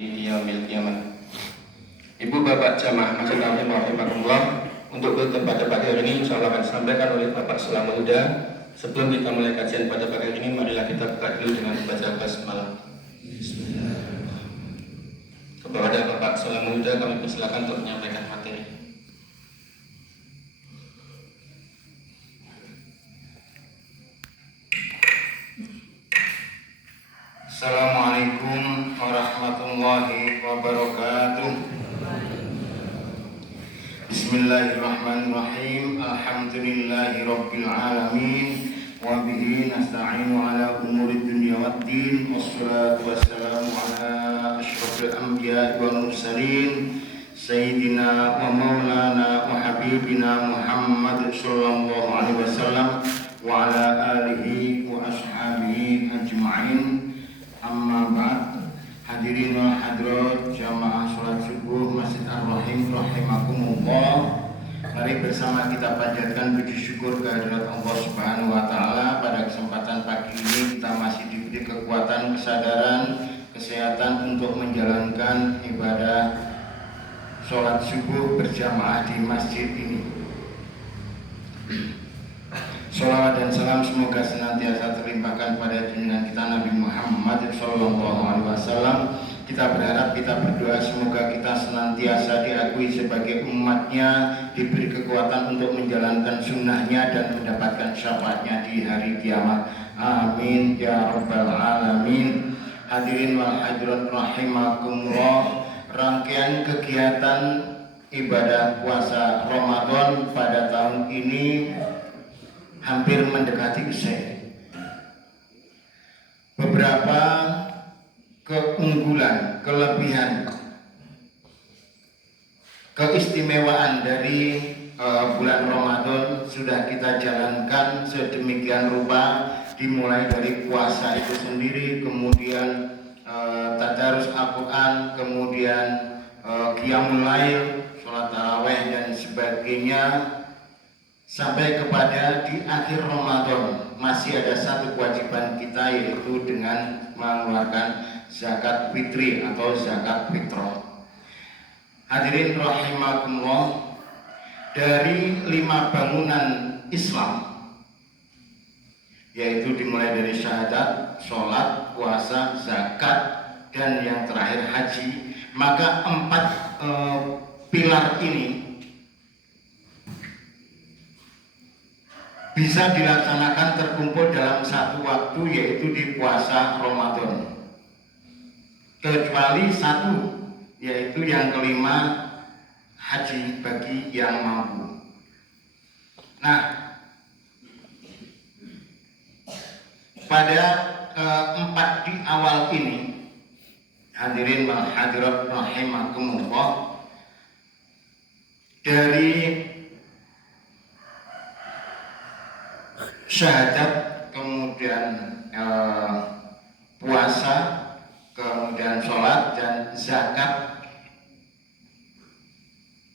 Yaumil Qiyamah. Ibu bapak jamaah masjid rahimakumullah, untuk khutbah pada pagi hari ini insyaallah akan disampaikan oleh Bapak Selamat Huda. Sebelum kita mulai kajian pada pagi hari ini, marilah kita buka dulu dengan membaca basmalah. Bismillahirrahmanirrahim. Kepada Bapak Selamat Huda kami persilakan untuk menyampaikan materi. Assalamualaikum warahmatullahi wabarakatuh. Bismillahirrahmanirrahim. Alhamdulillahi rabbil alamin. Wa bihi nasta'inu ala umuri dunya waddin. Wassalatu wassalamu ala asyrafil anbiya'i wal mursalin Sayyidina wa maulana wa habibina Muhammad sallallahu alaihi wasallam wa ala alihi wa ashabihi ajma'in. Amma ba'd. Hadirin wal hadirat jamaah salat subuh Masjid Ar-Rahim rahimakumullah. Mari bersama kita panjatkan puji syukur kehadirat Allah Subhanahu wa taala. Pada kesempatan pagi ini kita masih diberi kekuatan, kesadaran, kesehatan untuk menjalankan ibadah salat subuh berjamaah di masjid ini. Sholawat dan salam semoga senantiasa terlimpahkan pada junjungan kita Nabi Muhammad SAW. Kita berharap, kita berdoa semoga kita senantiasa diakui sebagai umatnya, diberi kekuatan untuk menjalankan sunnahnya dan mendapatkan syafaatnya di hari kiamat. Amin ya rabbal alamin. Hadirin wal hadirat rahimakumullah. Rangkaian kegiatan ibadah puasa Ramadan pada tahun ini hampir mendekati usai. Beberapa keunggulan, kelebihan, keistimewaan dari bulan Ramadan sudah kita jalankan sedemikian rupa, dimulai dari puasa itu sendiri, kemudian tadarus Al-Quran, kemudian qiyamul lail, sholat tarawih dan sebagainya. Sampai kepada di akhir Ramadan masih ada satu kewajiban kita, yaitu dengan mengeluarkan zakat fitri atau zakat fitrah. Hadirin rahimakumullah, dari 5 bangunan Islam, yaitu dimulai dari syahadat, sholat, puasa, zakat, dan yang terakhir haji, maka 4 pilar ini bisa dilaksanakan terkumpul dalam satu waktu, yaitu di puasa Ramadan, kecuali satu, yaitu yang kelima, haji bagi yang mampu. Nah, pada 4 di awal ini, hadirin wal hadirat rahimakumullah, dari syahadat, kemudian puasa, kemudian sholat dan zakat,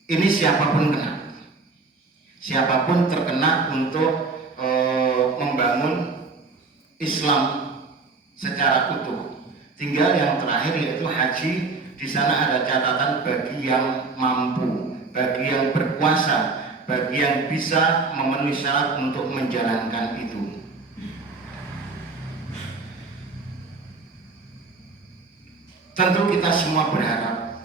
ini siapapun kena, siapapun terkena untuk membangun Islam secara utuh. Tinggal yang terakhir yaitu haji. Di sana ada catatan bagi yang mampu, bagi yang berkuasa, bagi yang bisa memenuhi syarat untuk menjalankan itu. Tentu kita semua berharap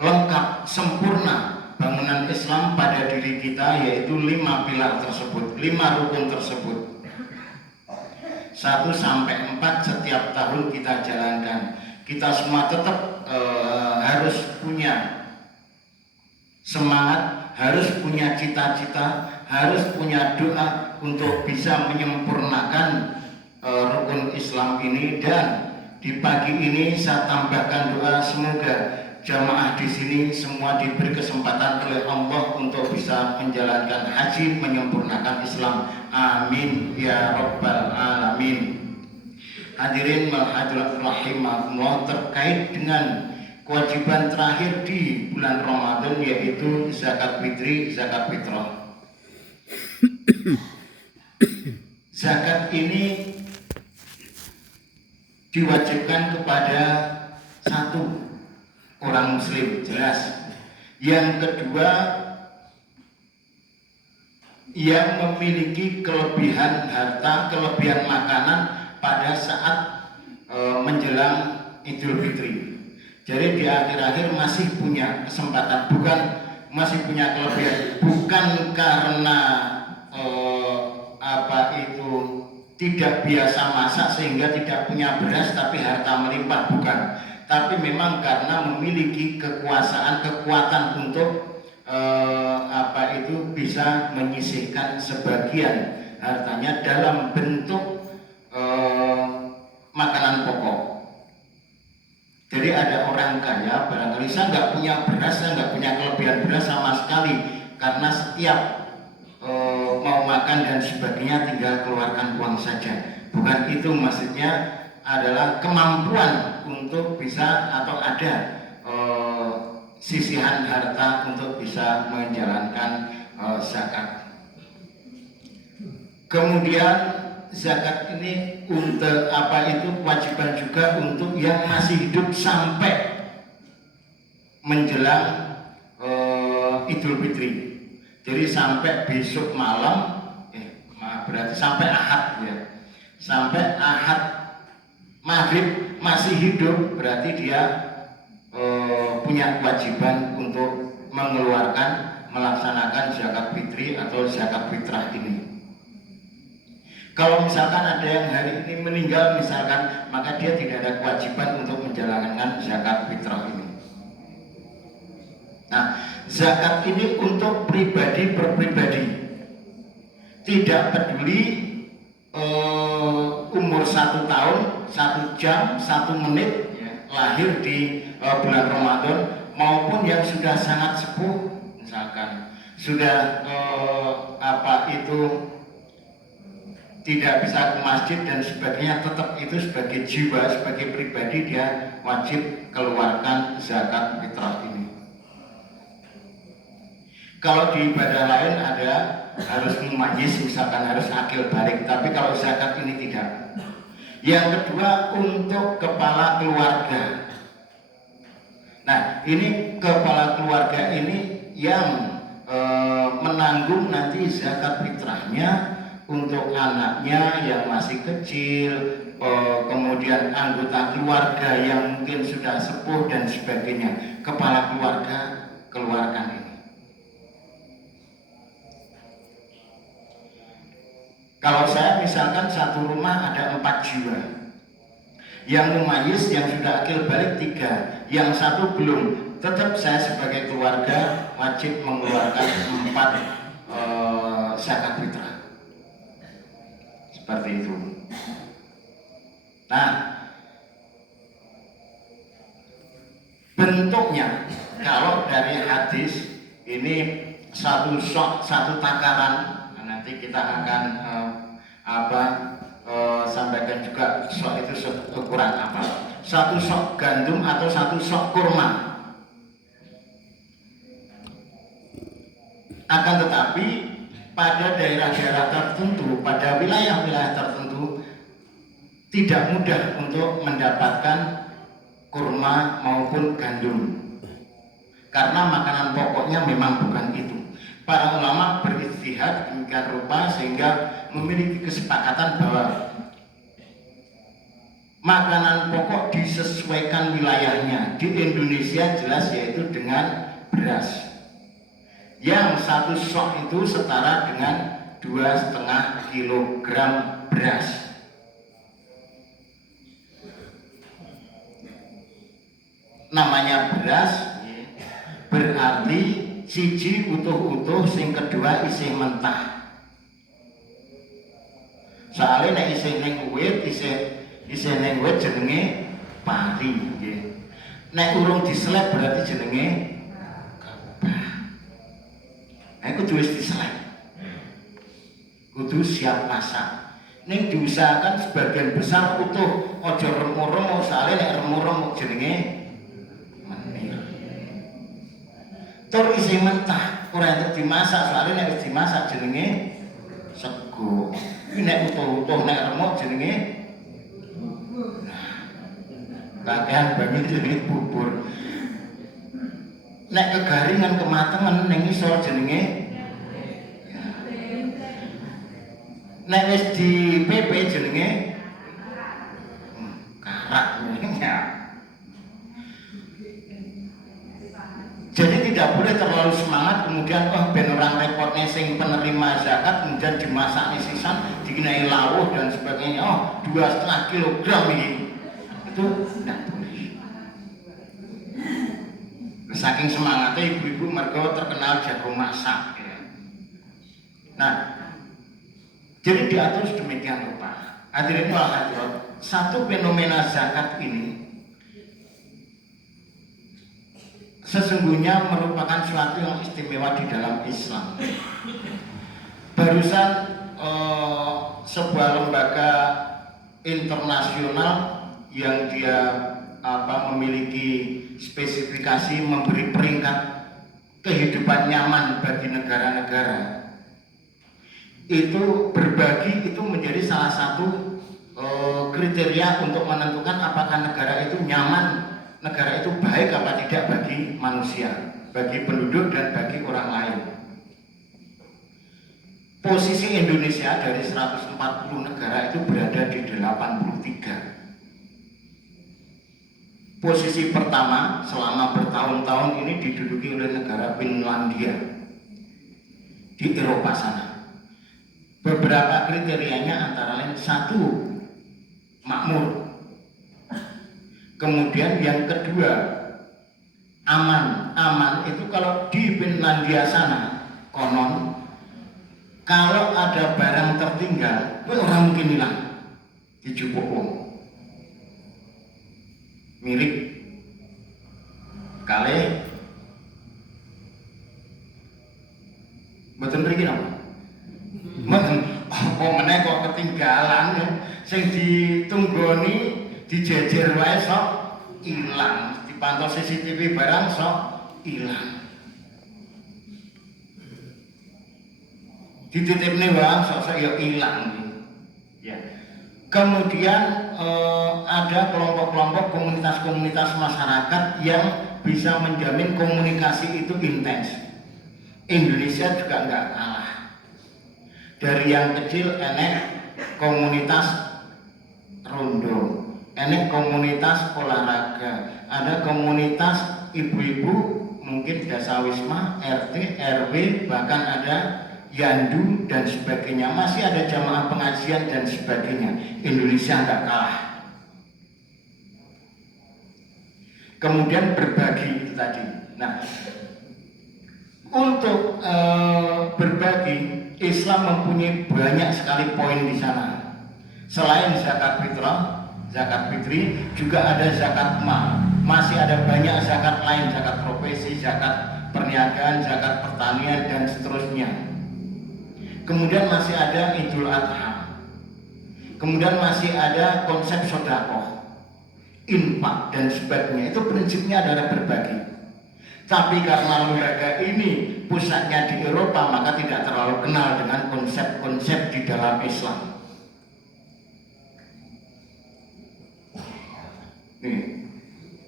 lengkap, sempurna bangunan Islam pada diri kita, yaitu 5 pilar tersebut, 5 rukun tersebut. 1 sampai 4 setiap tahun kita jalankan. Kita semua tetap harus punya semangat, harus punya cita-cita, harus punya doa untuk bisa menyempurnakan rukun Islam ini. Dan di pagi ini saya tambahkan doa, semoga jamaah di sini semua diberi kesempatan oleh Allah untuk bisa menjalankan haji, menyempurnakan Islam. Amin ya rabbal alamin. Hadirin wal hadirat rahimakumullah, terkait dengan kewajiban terakhir di bulan Ramadan, yaitu zakat fitri, zakat fitrah. Zakat ini diwajibkan kepada Satu, orang muslim, jelas. Yang kedua, yang memiliki kelebihan harta, kelebihan makanan pada saat menjelang Idul Fitri. Jadi di akhir-akhir masih punya kesempatan, masih punya kelebihan, bukan karena tidak biasa masak sehingga tidak punya beras tapi harta melimpah, bukan. Tapi memang karena memiliki kekuatan untuk bisa menyisihkan sebagian hartanya dalam bentuk makanan pokok. Jadi ada orang kaya barangkali, saya nggak punya beras, saya nggak punya kelebihan beras sama sekali, karena setiap mau makan dan sebagainya tinggal keluarkan uang saja. Bukan itu maksudnya, adalah kemampuan untuk bisa atau ada sisihan harta untuk bisa menjalankan zakat. Kemudian zakat ini untuk kewajiban juga untuk yang masih hidup sampai menjelang Idul Fitri. Jadi sampai besok malam, berarti sampai Ahad ya. Sampai Ahad maghrib masih hidup, berarti dia punya kewajiban untuk melaksanakan zakat fitri atau zakat fitrah ini. Kalau misalkan ada yang hari ini meninggal misalkan, maka dia tidak ada kewajiban untuk menjalankan zakat fitrah ini. Nah, zakat ini untuk pribadi per pribadi, tidak peduli umur 1 tahun, 1 jam, 1 menit lahir di bulan Ramadan, maupun yang sudah sangat sepuh, misalkan sudah tidak bisa ke masjid dan sebagainya, tetap itu sebagai jiwa, sebagai pribadi dia wajib keluarkan zakat fitrah ini. Kalau di ibadah lain ada harus mumayyiz, misalkan harus akil balik, tapi kalau zakat ini tidak. Yang kedua, untuk kepala keluarga. Nah, ini kepala keluarga ini yang menanggung nanti zakat fitrahnya untuk anaknya yang masih kecil, kemudian anggota keluarga yang mungkin sudah sepuh dan sebagainya. Kepala keluarga keluarkan ini. Kalau saya misalkan satu rumah ada 4 jiwa, yang mumayyiz, yang sudah akil balik 3, yang 1 belum, tetap saya sebagai keluarga wajib mengeluarkan 4 zakat fitrah. Seperti itu. Nah, bentuknya kalau dari hadis ini satu sok, satu takaran. Nanti kita akan sampaikan juga sok itu ukuran apa. 1 sok gandum atau 1 sok kurma. Akan tetapi pada daerah-daerah tertentu, pada wilayah-wilayah tertentu tidak mudah untuk mendapatkan kurma maupun gandum, karena makanan pokoknya memang bukan itu. Para ulama beristihad demikian rupa sehingga memiliki kesepakatan bahwa makanan pokok disesuaikan wilayahnya. Di Indonesia jelas yaitu dengan beras. Yang 1 sok itu setara dengan 2,5 kilogram beras. Namanya beras berarti siji utuh-utuh, sing kedua isih mentah. Soalnya nek isih ning wit, isih ning wit jenenge pari nggih. Nek urung diselep berarti jenenge kudu wis diselek, kudu siap masak. Ning diusahakan sebagian besar utuh, aja remo-remo, soalnya nek remo-remo jenenge menir. Tur isih mentah, ora entuk dimasak, soalnya nek wis dimasak jenenge sego. Iki nek utuh-utuh nek remuk jenenge. kakean banyu jenenge bubur. Nek kegaringan kematangan ning isor jenenge nek wis di PP jenenge karak ya. Jadi tidak boleh terlalu semangat kemudian ben orang repotnya sing penerima zakat kemudian dimasak sisan dikenai lawuh dan sebagainya 2,5 kilogram ini itu tidak boleh. Saking semangatnya ibu-ibu mergo terkenal jago masak ya. Nah jadi diatur sedemikian rupa. Hadirin wal hadirat, satu fenomena zakat ini sesungguhnya merupakan suatu yang istimewa di dalam Islam. Barusan sebuah lembaga internasional yang dia memiliki spesifikasi memberi peringkat kehidupan nyaman bagi negara-negara. Itu berbagi itu menjadi salah satu kriteria untuk menentukan apakah negara itu nyaman, negara itu baik apa tidak bagi manusia, bagi penduduk dan bagi orang lain. Posisi Indonesia dari 140 negara itu berada di 83. Posisi pertama selama bertahun-tahun ini diduduki oleh negara Finlandia di Eropa sana. Beberapa kriterianya antara lain satu, makmur. Kemudian yang kedua, aman. Aman itu kalau di Finlandia sana konon kalau ada barang tertinggal, orang mungkin hilang dijupuk wong. Mirip kali mboten mriki napa? Apa meneh kok ketinggalan sing ditunggoni dijejer wae sok ilang, dipantau CCTV barang sok ilang. Dititipne wae sok ya ilang. Ya. Kemudian ada kelompok-kelompok komunitas-komunitas masyarakat yang bisa menjamin komunikasi itu intens. Indonesia juga nggak kalah. Dari yang kecil enek komunitas rondo, enek komunitas olahraga, ada komunitas ibu-ibu mungkin dasawisma, RT, RW, bahkan ada yandu dan sebagainya, masih ada jamaah pengajian dan sebagainya. Indonesia nggak kalah. Kemudian berbagi itu tadi. Nah, untuk berbagi, Islam mempunyai banyak sekali poin di sana. Selain zakat fitrah, zakat fitri, juga ada zakat mal. Masih ada banyak zakat lain, zakat profesi, zakat perniagaan, zakat pertanian dan seterusnya. Kemudian masih ada Idul Adha. Kemudian masih ada konsep sedekah, infak dan sebagainya. Itu prinsipnya adalah berbagi. Tapi karena lembaga ini pusatnya di Eropa, maka tidak terlalu kenal dengan konsep-konsep di dalam Islam. Nih,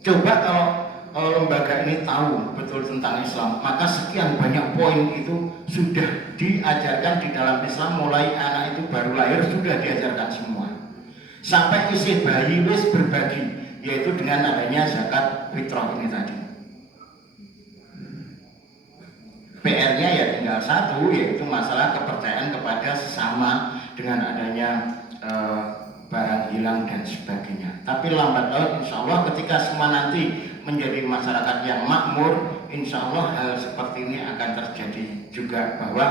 coba kalau lembaga ini tahu betul tentang Islam, maka sekian banyak poin itu sudah diajarkan di dalam Islam. Mulai anak itu baru lahir sudah diajarkan semua, sampai isi bayi wis berbagi, yaitu dengan adanya zakat fitrah ini tadi. PR-nya ya tinggal satu, yaitu masalah kepercayaan kepada sesama dengan adanya barang hilang dan sebagainya. Tapi lambat laun insya Allah ketika semua nanti menjadi masyarakat yang makmur, insya Allah hal seperti ini akan terjadi juga, bahwa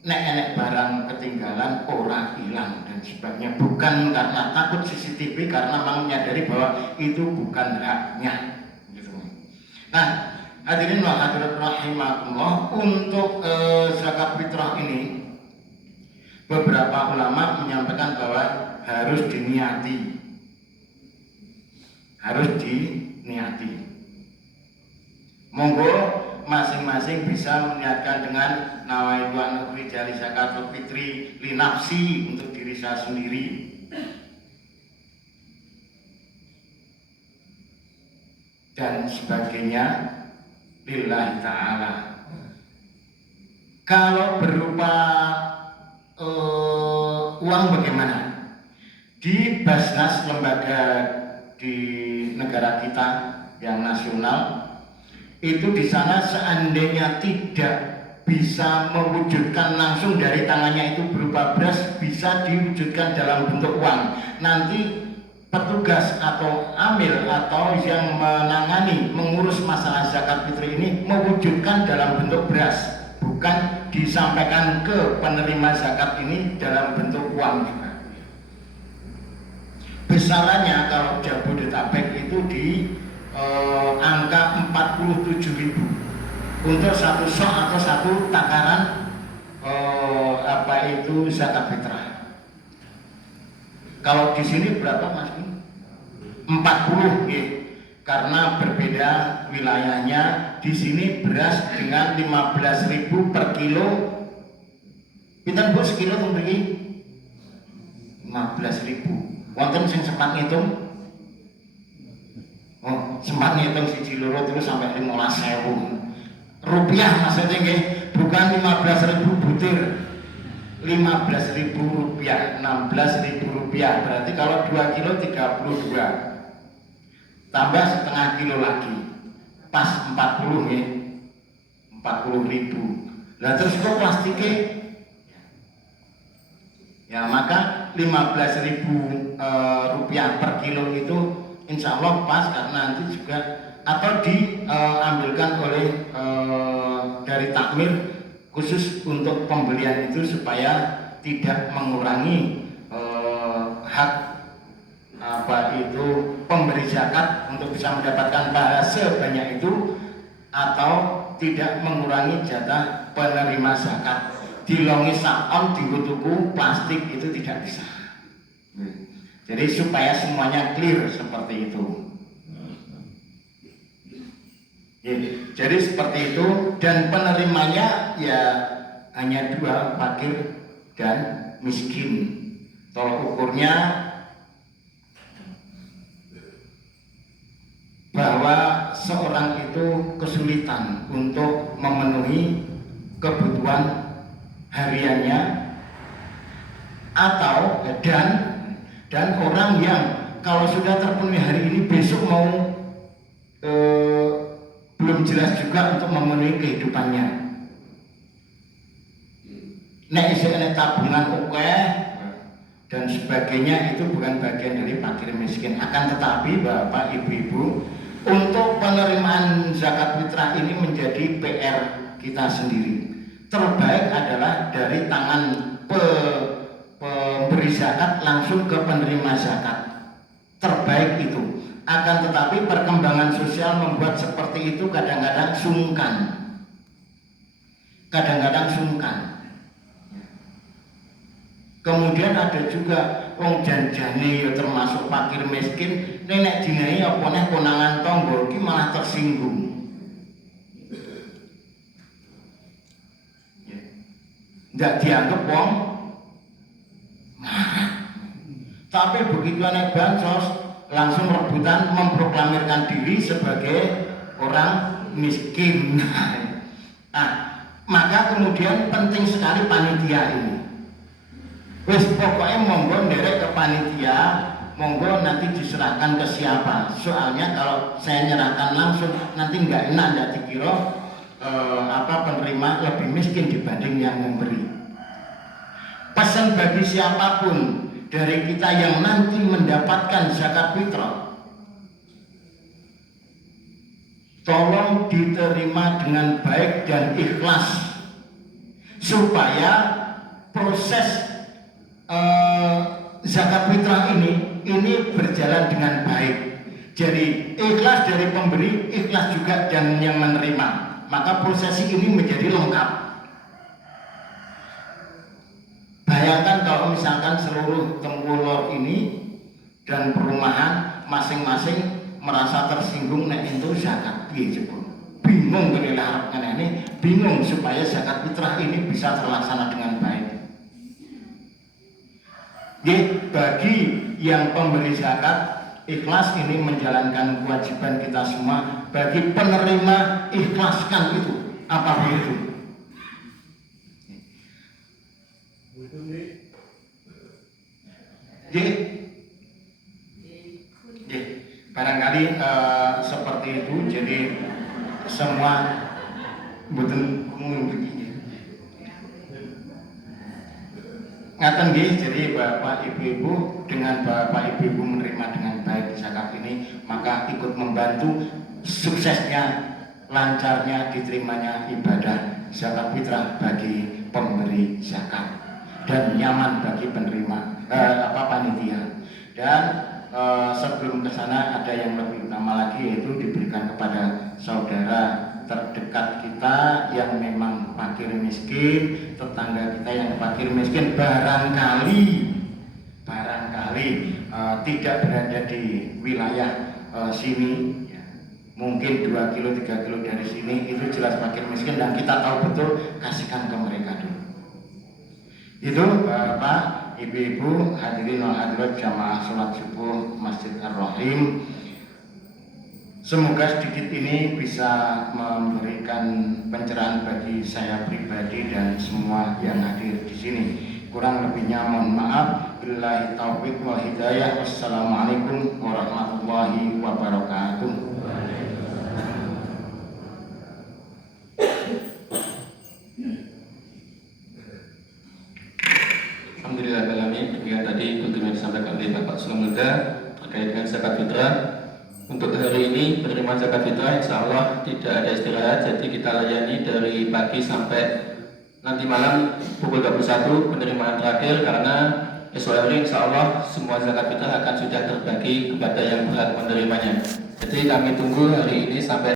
nek barang ketinggalan orang hilang dan sebagainya, bukan karena takut CCTV, karena memang menyadari bahwa itu bukan haknya gitu. Nah, hadirin wa hadirat rahimakumullah, untuk zakat fitrah ini beberapa ulama menyampaikan bahwa harus diniati. Monggo masing-masing bisa meniatkan dengan nawaitu an rijali zakatul fitri li nafsi, untuk diri saya sendiri. dan sebagainya lillahi ta'ala. Kalau berupa uang bagaimana? Di Basnas, lembaga di negara kita yang nasional, itu di sana seandainya tidak bisa mewujudkan langsung dari tangannya itu berupa beras, bisa diwujudkan dalam bentuk uang. Nanti petugas atau amil atau yang menangani mengurus masalah zakat fitri ini mewujudkan dalam bentuk beras, bukan disampaikan ke penerima zakat ini dalam bentuk uang juga. Besarannya kalau Jabodetabek itu di angka 47.000 untuk satu sok atau satu takaran zakat fitrah. Kalau di sini berapa Mas? 40 ya. Karena berbeda wilayahnya. Di sini beras dengan 15.000 per kilo. Pinten Bu sekilo teng mriki? 15.000. Wonten sing sempat ngitung? Oh, sempat ngitung siji loro terus sampai 15.000 rupiah maksudnya nggih, bukan 15.000 butir. 15.000 rupiah, 16.000 rupiah. Berarti kalau 2 kilo 32. Tambah setengah kilo lagi. Pas 40 nih. 40.000. Lah terus kok plastiknya? Ya maka 15.000 rupiah per kilo itu insya Allah pas, karena nanti juga atau diambilkan oleh dari takmir khusus untuk pembelian itu supaya tidak mengurangi hak pemberi zakat untuk bisa mendapatkan pahala sebanyak itu, atau tidak mengurangi jatah penerima zakat. Dilongi saon tuku plastik itu tidak bisa. Jadi supaya semuanya clear seperti itu. Jadi seperti itu, dan penerimanya ya hanya dua, fakir dan miskin. Tolak ukurnya bahwa seorang itu kesulitan untuk memenuhi kebutuhan hariannya, atau dan orang yang kalau sudah terpenuhi hari ini besok mau belum jelas juga untuk memenuhi kehidupannya. Nek isine tabungan oke dan sebagainya, itu bukan bagian dari fakir miskin. Akan tetapi Bapak Ibu-ibu, untuk penerimaan zakat fitrah ini menjadi PR kita sendiri. Terbaik adalah dari tangan pemberi zakat langsung ke penerima zakat. Terbaik itu. Akan tetapi perkembangan sosial membuat seperti itu kadang-kadang sungkan. Kemudian ada juga wong janjane ya termasuk fakir miskin, nek dinai apa neh konangan tangga iki malah tersinggung. Nggak dianggap wong marah. Tapi begitu naik bansos langsung rebutan memproklamirkan diri sebagai orang miskin. Maka kemudian penting sekali panitia ini. Wes pokoknya monggo nderek ke panitia, monggo nanti diserahkan ke siapa. Soalnya kalau saya nyerahkan langsung nanti nggak enak, nggak dikira penerima lebih miskin dibanding yang memberi. Pesan bagi siapapun dari kita yang nanti mendapatkan zakat fitrah, tolong diterima dengan baik dan ikhlas supaya proses zakat fitrah ini berjalan dengan baik. Jadi ikhlas dari pemberi, ikhlas juga dan yang menerima. Maka prosesi ini menjadi lengkap. Bayangkan kalau misalkan seluruh Tengkulor ini dan perumahan masing-masing merasa tersinggung nek itu zakat piye coba. Bingung kelihatan ini, bingung supaya zakat fitrah ini bisa terlaksana dengan baik. Bagi yang pemberi zakat ikhlas ini menjalankan kewajiban kita semua. Bagi penerima, ikhlaskan itu apapun itu. Barangkali seperti itu. Jadi semua betul begini. Ngaten nggih, jadi Bapak Ibu-ibu, dengan Bapak Ibu-ibu menerima dengan baik zakat ini, maka ikut membantu suksesnya, lancarnya diterimanya ibadah zakat fitrah bagi pemberi zakat dan nyaman bagi penerima panitia. Dan sebelum ke sana ada yang lebih utama lagi, yaitu diberikan kepada saudara terdekat kita yang memang fakir miskin, tetangga kita yang fakir miskin, barangkali tidak berada di wilayah sini, ya, mungkin 2 kilo 3 kilo dari sini, itu jelas fakir miskin dan kita tahu betul, kasihkan ke mereka dulu. Itu Bapak, Ibu-ibu, hadirin wal hadirat jamaah sholat subuh Masjid Ar-Rahim. Semoga sedikit ini bisa memberikan pencerahan bagi saya pribadi dan semua yang hadir di sini. Kurang lebihnya mohon maaf. Billahi taufiq wal hidayah. Wassalamualaikum warahmatullahi wabarakatuh. Alhamdulillahirrahmanirrahim. Demikian tadi tuntunan disampaikan oleh Bapak Sulmuda terkait dengan zakat fitrah. Untuk hari ini penerima zakat fitrah insya Allah tidak ada istirahat, jadi kita layani dari pagi sampai nanti malam pukul 21 penerimaan terakhir, karena esok hari insya Allah semua zakat fitrah akan sudah terbagi kepada yang berhak menerimanya. Jadi kami tunggu hari ini sampai